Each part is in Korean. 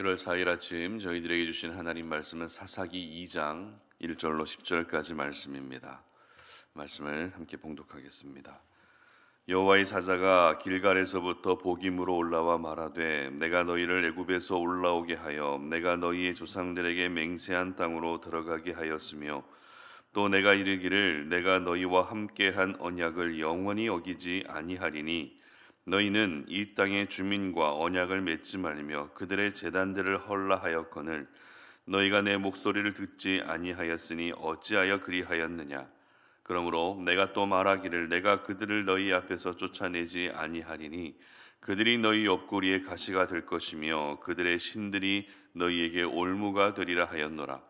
1월 4일 아침 저희들에게 주신 하나님 말씀은 사사기 2장 1절로 10절까지 말씀입니다. 말씀을 함께 봉독하겠습니다. 여호와의 사자가 길갈에서부터 보김으로 올라와 말하되 내가 너희를 애굽에서 올라오게 하여 내가 너희의 조상들에게 맹세한 땅으로 들어가게 하였으며 또 내가 이르기를 내가 너희와 함께한 언약을 영원히 어기지 아니하리니 너희는 이 땅의 주민과 언약을 맺지 말며 그들의 제단들을 헐라하였거늘 너희가 내 목소리를 듣지 아니하였으니 어찌하여 그리하였느냐. 그러므로 내가 또 말하기를 내가 그들을 너희 앞에서 쫓아내지 아니하리니 그들이 너희 옆구리에 가시가 될 것이며 그들의 신들이 너희에게 올무가 되리라 하였노라.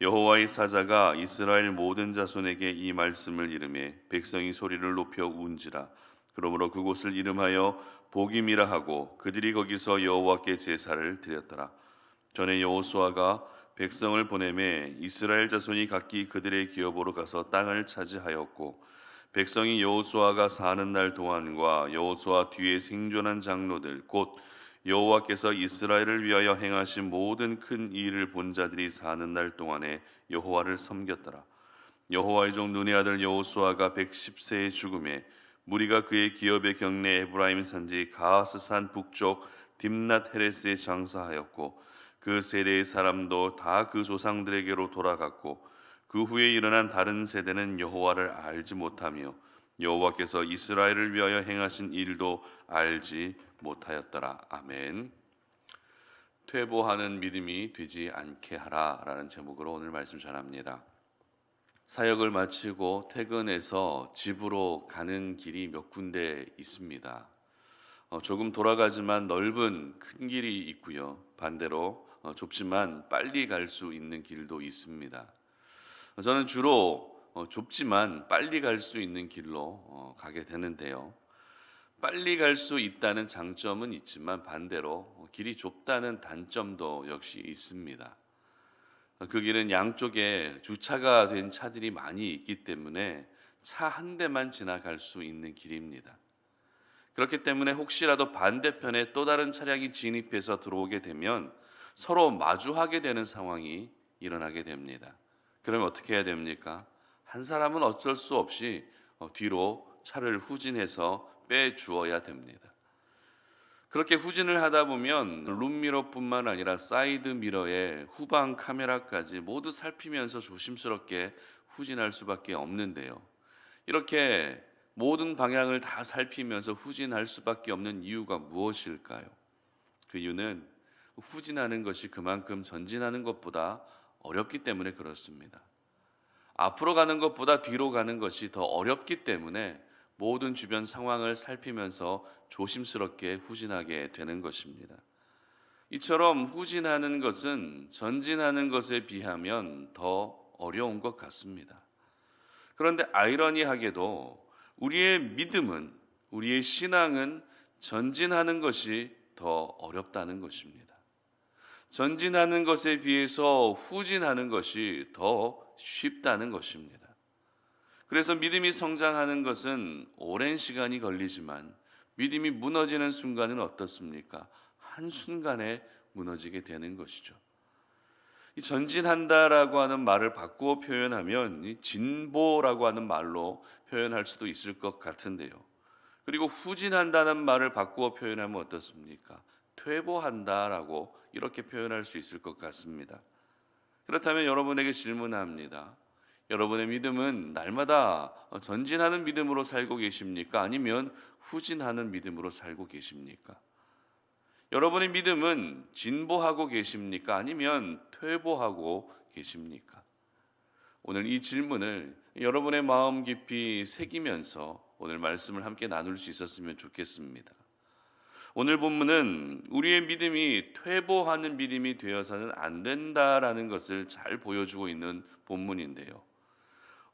여호와의 사자가 이스라엘 모든 자손에게 이 말씀을 이르매 백성이 소리를 높여 운지라. 그러므로 그곳을 이름하여 보김이라 하고 그들이 거기서 여호와께 제사를 드렸더라. 전에 여호수아가 백성을 보내매 이스라엘 자손이 각기 그들의 기업으로 가서 땅을 차지하였고 백성이 여호수아가 사는 날 동안과 여호수아 뒤에 생존한 장로들 곧 여호와께서 이스라엘을 위하여 행하신 모든 큰 일을 본 자들이 사는 날 동안에 여호와를 섬겼더라. 여호와의 종 눈의 아들 여호수아가 110세에 죽음에 무리가 그의 기업의 경내 에브라임 산지 가하스산 북쪽 딥낫 헤레스에 장사하였고 그 세대의 사람도 다 그 조상들에게로 돌아갔고 그 후에 일어난 다른 세대는 여호와를 알지 못하며 여호와께서 이스라엘을 위하여 행하신 일도 알지 못하였더라. 아멘. 퇴보하는 믿음이 되지 않게 하라라는 제목으로 오늘 말씀 전합니다. 사역을 마치고 퇴근해서 집으로 가는 길이 몇 군데 있습니다. 조금 돌아가지만 넓은 큰 길이 있고요. 반대로 좁지만 빨리 갈 수 있는 길도 있습니다. 저는 주로 좁지만 빨리 갈 수 있는 길로 가게 되는데요. 빨리 갈 수 있다는 장점은 있지만 반대로 길이 좁다는 단점도 역시 있습니다. 그 길은 양쪽에 주차가 된 차들이 많이 있기 때문에 차 한 대만 지나갈 수 있는 길입니다. 그렇기 때문에 혹시라도 반대편에 또 다른 차량이 진입해서 들어오게 되면 서로 마주하게 되는 상황이 일어나게 됩니다. 그러면 어떻게 해야 됩니까? 한 사람은 어쩔 수 없이 뒤로 차를 후진해서 빼주어야 됩니다. 그렇게 후진을 하다 보면 룸미러뿐만 아니라 사이드 미러에 후방 카메라까지 모두 살피면서 조심스럽게 후진할 수밖에 없는데요. 이렇게 모든 방향을 다 살피면서 후진할 수밖에 없는 이유가 무엇일까요? 그 이유는 후진하는 것이 그만큼 전진하는 것보다 어렵기 때문에 그렇습니다. 앞으로 가는 것보다 뒤로 가는 것이 더 어렵기 때문에 모든 주변 상황을 살피면서 조심스럽게 후진하게 되는 것입니다. 이처럼 후진하는 것은 전진하는 것에 비하면 더 어려운 것 같습니다. 그런데 아이러니하게도 우리의 믿음은, 우리의 신앙은 전진하는 것이 더 어렵다는 것입니다. 전진하는 것에 비해서 후진하는 것이 더 쉽다는 것입니다. 그래서 믿음이 성장하는 것은 오랜 시간이 걸리지만 믿음이 무너지는 순간은 어떻습니까? 한순간에 무너지게 되는 것이죠. 이 전진한다라고 하는 말을 바꾸어 표현하면 이 진보라고 하는 말로 표현할 수도 있을 것 같은데요. 그리고 후진한다는 말을 바꾸어 표현하면 어떻습니까? 퇴보한다라고 이렇게 표현할 수 있을 것 같습니다. 그렇다면 여러분에게 질문합니다. 여러분의 믿음은 날마다 전진하는 믿음으로 살고 계십니까? 아니면 후진하는 믿음으로 살고 계십니까? 여러분의 믿음은 진보하고 계십니까? 아니면 퇴보하고 계십니까? 오늘 이 질문을 여러분의 마음 깊이 새기면서 오늘 말씀을 함께 나눌 수 있었으면 좋겠습니다. 오늘 본문은 우리의 믿음이 퇴보하는 믿음이 되어서는 안 된다라는 것을 잘 보여주고 있는 본문인데요.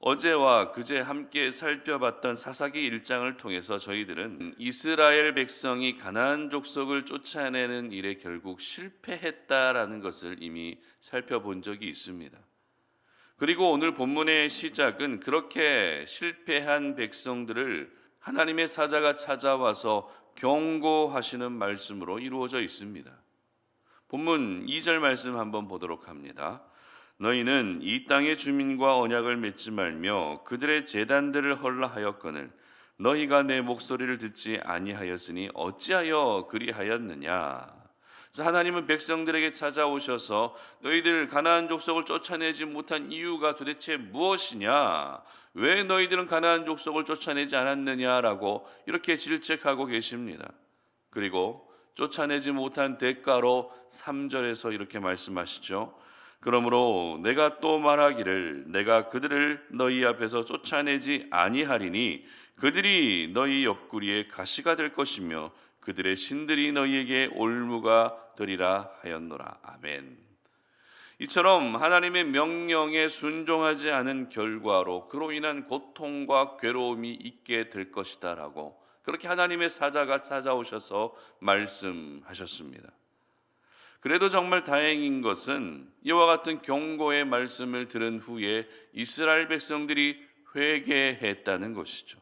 어제와 그제 함께 살펴봤던 사사기 1장을 통해서 저희들은 이스라엘 백성이 가나안 족속을 쫓아내는 일에 결국 실패했다라는 것을 이미 살펴본 적이 있습니다. 그리고 오늘 본문의 시작은 그렇게 실패한 백성들을 하나님의 사자가 찾아와서 경고하시는 말씀으로 이루어져 있습니다. 본문 2절 말씀 한번 보도록 합니다. 너희는 이 땅의 주민과 언약을 맺지 말며 그들의 제단들을 헐라하였거늘 너희가 내 목소리를 듣지 아니하였으니 어찌하여 그리하였느냐. 자, 하나님은 백성들에게 찾아오셔서 너희들 가나안 족속을 쫓아내지 못한 이유가 도대체 무엇이냐? 왜 너희들은 가나안 족속을 쫓아내지 않았느냐라고 이렇게 질책하고 계십니다. 그리고 쫓아내지 못한 대가로 3절에서 이렇게 말씀하시죠. 그러므로 내가 또 말하기를 내가 그들을 너희 앞에서 쫓아내지 아니하리니 그들이 너희 옆구리에 가시가 될 것이며 그들의 신들이 너희에게 올무가 되리라 하였노라. 아멘. 이처럼 하나님의 명령에 순종하지 않은 결과로 그로 인한 고통과 괴로움이 있게 될 것이다라고 그렇게 하나님의 사자가 찾아오셔서 말씀하셨습니다. 그래도 정말 다행인 것은 이와 같은 경고의 말씀을 들은 후에 이스라엘 백성들이 회개했다는 것이죠.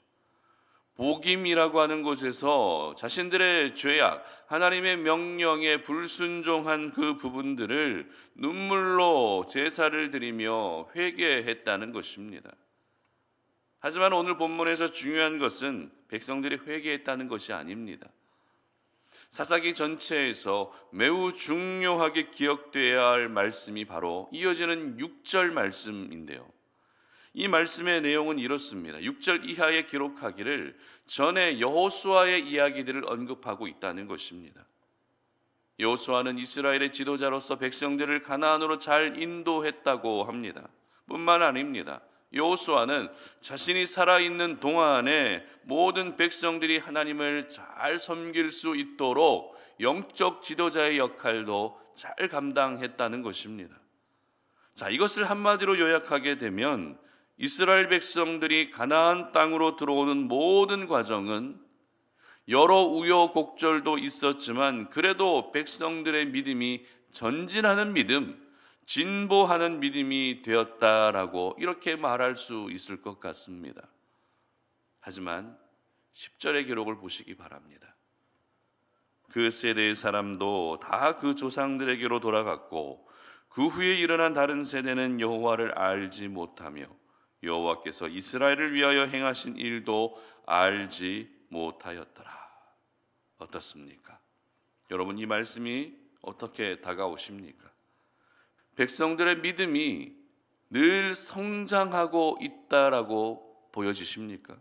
복임이라고 하는 곳에서 자신들의 죄악, 하나님의 명령에 불순종한 그 부분들을 눈물로 제사를 드리며 회개했다는 것입니다. 하지만 오늘 본문에서 중요한 것은 백성들이 회개했다는 것이 아닙니다. 사사기 전체에서 매우 중요하게 기억되어야 할 말씀이 바로 이어지는 6절 말씀인데요. 이 말씀의 내용은 이렇습니다. 6절 이하에 기록하기를 전에 여호수아의 이야기들을 언급하고 있다는 것입니다. 여호수아는 이스라엘의 지도자로서 백성들을 가나안으로 잘 인도했다고 합니다. 뿐만 아닙니다. 여호수아는 자신이 살아있는 동안에 모든 백성들이 하나님을 잘 섬길 수 있도록 영적 지도자의 역할도 잘 감당했다는 것입니다. 자, 이것을 한마디로 요약하게 되면 이스라엘 백성들이 가나안 땅으로 들어오는 모든 과정은 여러 우여곡절도 있었지만 그래도 백성들의 믿음이 전진하는 믿음, 진보하는 믿음이 되었다라고 이렇게 말할 수 있을 것 같습니다. 하지만 10절의 기록을 보시기 바랍니다. 그 세대의 사람도 다 그 조상들에게로 돌아갔고 그 후에 일어난 다른 세대는 여호와를 알지 못하며 여호와께서 이스라엘을 위하여 행하신 일도 알지 못하였더라. 어떻습니까? 여러분, 이 말씀이 어떻게 다가오십니까? 백성들의 믿음이 늘 성장하고 있다라고 보여지십니까?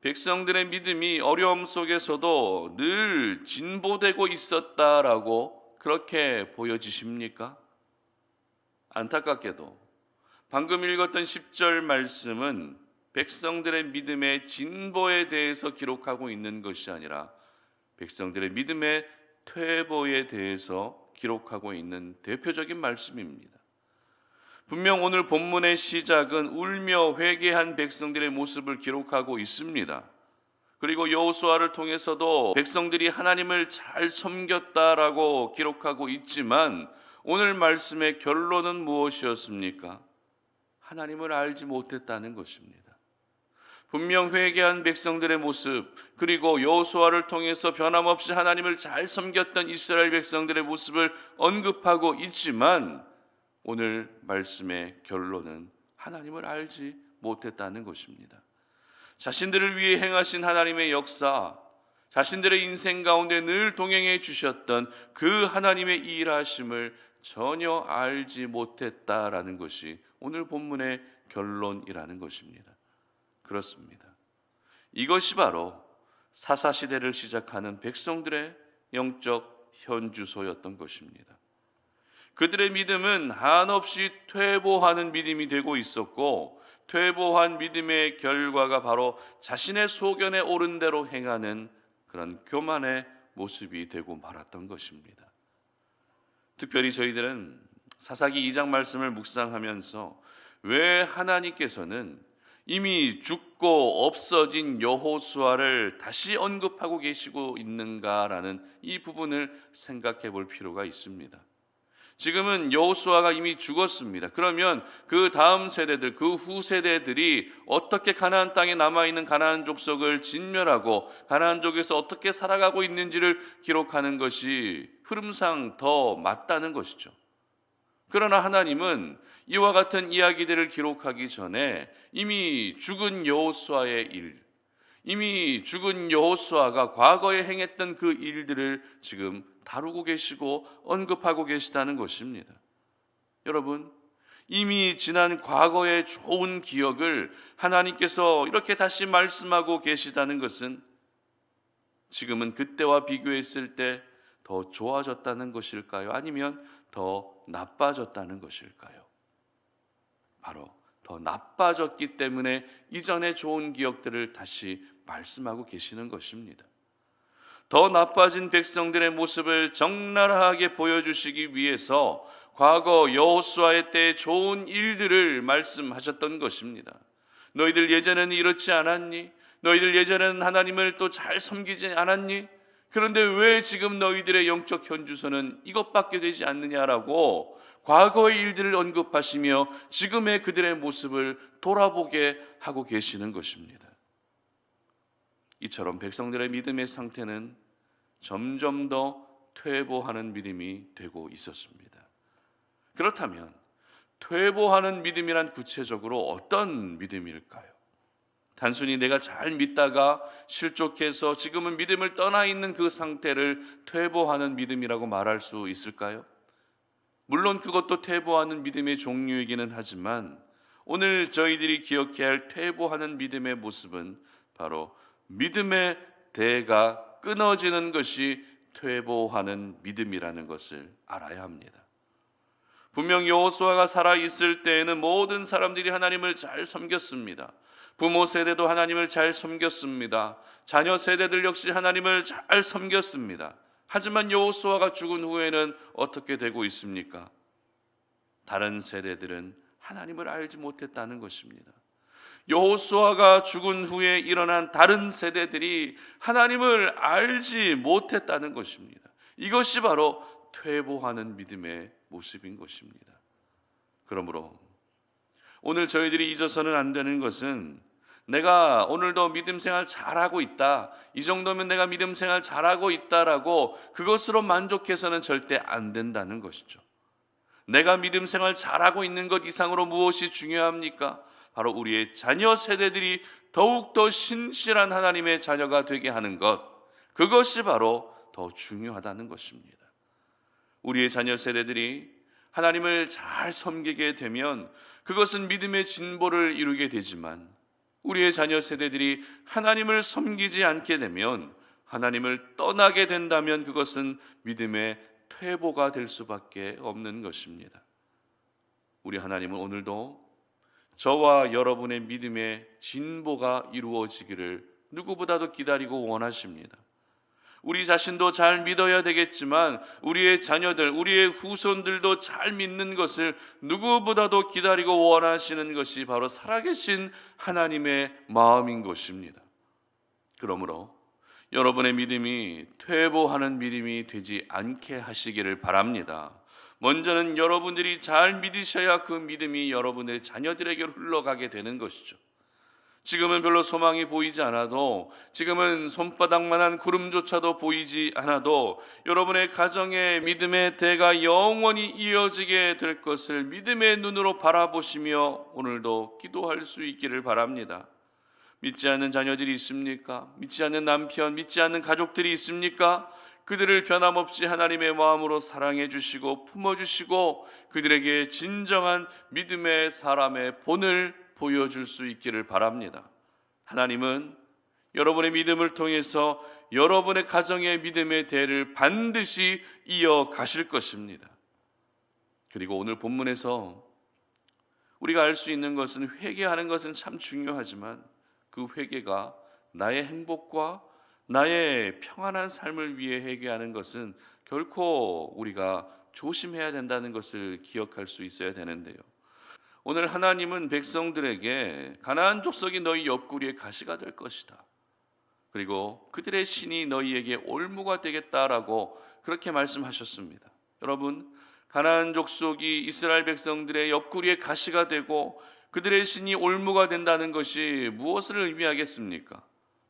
백성들의 믿음이 어려움 속에서도 늘 진보되고 있었다라고 그렇게 보여지십니까? 안타깝게도 방금 읽었던 10절 말씀은 백성들의 믿음의 진보에 대해서 기록하고 있는 것이 아니라 백성들의 믿음의 퇴보에 대해서 기록하고 있는 대표적인 말씀입니다. 분명 오늘 본문의 시작은 울며 회개한 백성들의 모습을 기록하고 있습니다. 그리고 여호수아를 통해서도 백성들이 하나님을 잘 섬겼다라고 기록하고 있지만 오늘 말씀의 결론은 무엇이었습니까? 하나님을 알지 못했다는 것입니다. 분명 회개한 백성들의 모습, 그리고 여호수아를 통해서 변함없이 하나님을 잘 섬겼던 이스라엘 백성들의 모습을 언급하고 있지만 오늘 말씀의 결론은 하나님을 알지 못했다는 것입니다. 자신들을 위해 행하신 하나님의 역사, 자신들의 인생 가운데 늘 동행해 주셨던 그 하나님의 일하심을 전혀 알지 못했다라는 것이 오늘 본문의 결론이라는 것입니다. 그렇습니다. 이것이 바로 사사시대를 시작하는 백성들의 영적 현주소였던 것입니다. 그들의 믿음은 한없이 퇴보하는 믿음이 되고 있었고 퇴보한 믿음의 결과가 바로 자신의 소견에 옳은 대로 행하는 그런 교만의 모습이 되고 말았던 것입니다. 특별히 저희들은 사사기 2장 말씀을 묵상하면서 왜 하나님께서는 이미 죽고 없어진 여호수아를 다시 언급하고 계시고 있는가라는 이 부분을 생각해 볼 필요가 있습니다. 지금은 여호수아가 이미 죽었습니다. 그러면 그 다음 세대들, 그 후 세대들이 어떻게 가나안 땅에 남아있는 가나안 족속을 진멸하고 가나안 족에서 어떻게 살아가고 있는지를 기록하는 것이 흐름상 더 맞다는 것이죠. 그러나 하나님은 이와 같은 이야기들을 기록하기 전에 이미 죽은 여호수아의 일, 이미 죽은 여호수아가 과거에 행했던 그 일들을 지금 다루고 계시고 언급하고 계시다는 것입니다. 여러분, 이미 지난 과거의 좋은 기억을 하나님께서 이렇게 다시 말씀하고 계시다는 것은 지금은 그때와 비교했을 때 더 좋아졌다는 것일까요? 아니면 더 나빠졌다는 것일까요? 바로 더 나빠졌기 때문에 이전의 좋은 기억들을 다시 말씀하고 계시는 것입니다. 더 나빠진 백성들의 모습을 적나라하게 보여주시기 위해서 과거 여호수아의 때 좋은 일들을 말씀하셨던 것입니다. 너희들 예전에는 이렇지 않았니? 너희들 예전에는 하나님을 또 잘 섬기지 않았니? 그런데 왜 지금 너희들의 영적 현주소는 이것밖에 되지 않느냐라고 과거의 일들을 언급하시며 지금의 그들의 모습을 돌아보게 하고 계시는 것입니다. 이처럼 백성들의 믿음의 상태는 점점 더 퇴보하는 믿음이 되고 있었습니다. 그렇다면 퇴보하는 믿음이란 구체적으로 어떤 믿음일까요? 단순히 내가 잘 믿다가 실족해서 지금은 믿음을 떠나 있는 그 상태를 퇴보하는 믿음이라고 말할 수 있을까요? 물론 그것도 퇴보하는 믿음의 종류이기는 하지만 오늘 저희들이 기억해야 할 퇴보하는 믿음의 모습은 바로 믿음의 대가 끊어지는 것이 퇴보하는 믿음이라는 것을 알아야 합니다. 분명 여호수아가 살아있을 때에는 모든 사람들이 하나님을 잘 섬겼습니다. 부모 세대도 하나님을 잘 섬겼습니다. 자녀 세대들 역시 하나님을 잘 섬겼습니다. 하지만 여호수아가 죽은 후에는 어떻게 되고 있습니까? 다른 세대들은 하나님을 알지 못했다는 것입니다. 여호수아가 죽은 후에 일어난 다른 세대들이 하나님을 알지 못했다는 것입니다. 이것이 바로 퇴보하는 믿음의 모습인 것입니다. 그러므로 오늘 저희들이 잊어서는 안 되는 것은 내가 오늘도 믿음 생활 잘하고 있다, 이 정도면 내가 믿음 생활 잘하고 있다라고 그것으로 만족해서는 절대 안 된다는 것이죠. 내가 믿음 생활 잘하고 있는 것 이상으로 무엇이 중요합니까? 바로 우리의 자녀 세대들이 더욱더 신실한 하나님의 자녀가 되게 하는 것, 그것이 바로 더 중요하다는 것입니다. 우리의 자녀 세대들이 하나님을 잘 섬기게 되면 그것은 믿음의 진보를 이루게 되지만 우리의 자녀 세대들이 하나님을 섬기지 않게 되면, 하나님을 떠나게 된다면 그것은 믿음의 퇴보가 될 수밖에 없는 것입니다. 우리 하나님은 오늘도 저와 여러분의 믿음의 진보가 이루어지기를 누구보다도 기다리고 원하십니다. 우리 자신도 잘 믿어야 되겠지만 우리의 자녀들, 우리의 후손들도 잘 믿는 것을 누구보다도 기다리고 원하시는 것이 바로 살아계신 하나님의 마음인 것입니다. 그러므로 여러분의 믿음이 퇴보하는 믿음이 되지 않게 하시기를 바랍니다. 먼저는 여러분들이 잘 믿으셔야 그 믿음이 여러분의 자녀들에게 흘러가게 되는 것이죠. 지금은 별로 소망이 보이지 않아도, 지금은 손바닥만한 구름조차도 보이지 않아도 여러분의 가정의 믿음의 대가 영원히 이어지게 될 것을 믿음의 눈으로 바라보시며 오늘도 기도할 수 있기를 바랍니다. 믿지 않는 자녀들이 있습니까? 믿지 않는 남편, 믿지 않는 가족들이 있습니까? 그들을 변함없이 하나님의 마음으로 사랑해 주시고 품어 주시고 그들에게 진정한 믿음의 사람의 본을 보여줄 수 있기를 바랍니다. 하나님은 여러분의 믿음을 통해서 여러분의 가정의 믿음의 대를 반드시 이어가실 것입니다. 그리고 오늘 본문에서 우리가 알 수 있는 것은, 회개하는 것은 참 중요하지만 그 회개가 나의 행복과 나의 평안한 삶을 위해 회개하는 것은 결코 우리가 조심해야 된다는 것을 기억할 수 있어야 되는데요. 오늘 하나님은 백성들에게 가나안 족속이 너희 옆구리에 가시가 될 것이다, 그리고 그들의 신이 너희에게 올무가 되겠다라고 그렇게 말씀하셨습니다. 여러분, 가나안 족속이 이스라엘 백성들의 옆구리에 가시가 되고 그들의 신이 올무가 된다는 것이 무엇을 의미하겠습니까?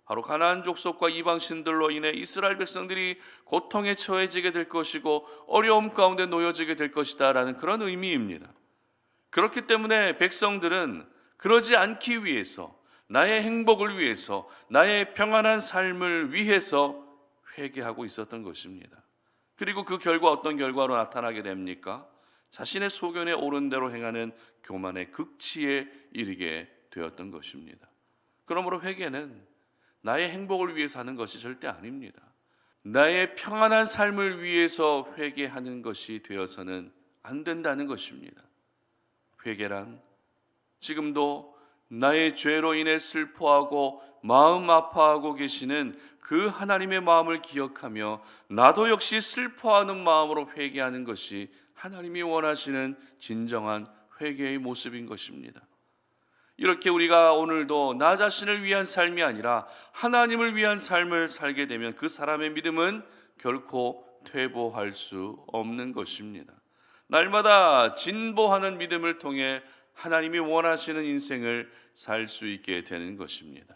바로 가나안 족속과 이방 신들로 인해 이스라엘 백성들이 고통에 처해지게 될 것이고 어려움 가운데 놓여지게 될 것이다라는 그런 의미입니다. 그렇기 때문에 백성들은 그러지 않기 위해서, 나의 행복을 위해서, 나의 평안한 삶을 위해서 회개하고 있었던 것입니다. 그리고 그 결과 어떤 결과로 나타나게 됩니까? 자신의 소견에 옳은 대로 행하는 교만의 극치에 이르게 되었던 것입니다. 그러므로 회개는 나의 행복을 위해서 하는 것이 절대 아닙니다. 나의 평안한 삶을 위해서 회개하는 것이 되어서는 안 된다는 것입니다. 회개란 지금도 나의 죄로 인해 슬퍼하고 마음 아파하고 계시는 그 하나님의 마음을 기억하며 나도 역시 슬퍼하는 마음으로 회개하는 것이 하나님이 원하시는 진정한 회개의 모습인 것입니다. 이렇게 우리가 오늘도 나 자신을 위한 삶이 아니라 하나님을 위한 삶을 살게 되면 그 사람의 믿음은 결코 퇴보할 수 없는 것입니다. 날마다 진보하는 믿음을 통해 하나님이 원하시는 인생을 살 수 있게 되는 것입니다.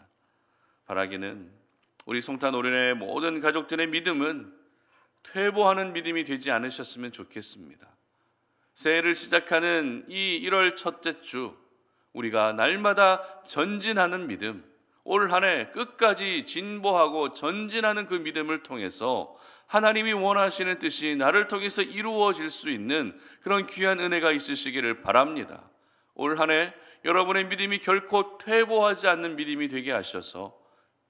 바라기는 우리 송탄 오륜의 모든 가족들의 믿음은 퇴보하는 믿음이 되지 않으셨으면 좋겠습니다. 새해를 시작하는 이 1월 첫째 주, 우리가 날마다 전진하는 믿음, 올 한 해 끝까지 진보하고 전진하는 그 믿음을 통해서 하나님이 원하시는 뜻이 나를 통해서 이루어질 수 있는 그런 귀한 은혜가 있으시기를 바랍니다. 올 한 해 여러분의 믿음이 결코 퇴보하지 않는 믿음이 되게 하셔서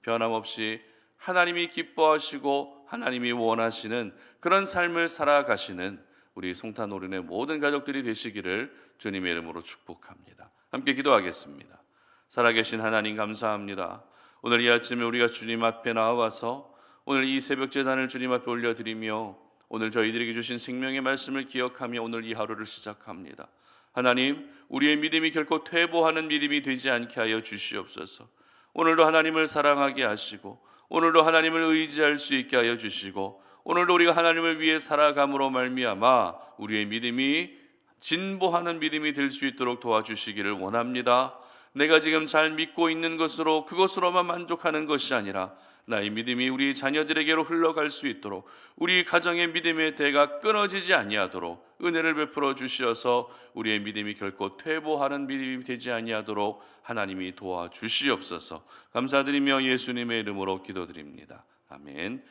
변함없이 하나님이 기뻐하시고 하나님이 원하시는 그런 삶을 살아가시는 우리 송탄 오륜의 모든 가족들이 되시기를 주님의 이름으로 축복합니다. 함께 기도하겠습니다. 살아계신 하나님 감사합니다. 오늘 이 아침에 우리가 주님 앞에 나와서 오늘 이 새벽 제단을 주님 앞에 올려드리며 오늘 저희들에게 주신 생명의 말씀을 기억하며 오늘 이 하루를 시작합니다. 하나님, 우리의 믿음이 결코 퇴보하는 믿음이 되지 않게 하여 주시옵소서. 오늘도 하나님을 사랑하게 하시고 오늘도 하나님을 의지할 수 있게 하여 주시고 오늘도 우리가 하나님을 위해 살아감으로 말미암아 우리의 믿음이 진보하는 믿음이 될 수 있도록 도와주시기를 원합니다. 내가 지금 잘 믿고 있는 것으로 그것으로만 만족하는 것이 아니라 나의 믿음이 우리 자녀들에게로 흘러갈 수 있도록 우리 가정의 믿음의 대가 끊어지지 아니하도록 은혜를 베풀어 주시어서 우리의 믿음이 결코 퇴보하는 믿음이 되지 아니하도록 하나님이 도와주시옵소서. 감사드리며 예수님의 이름으로 기도드립니다. 아멘.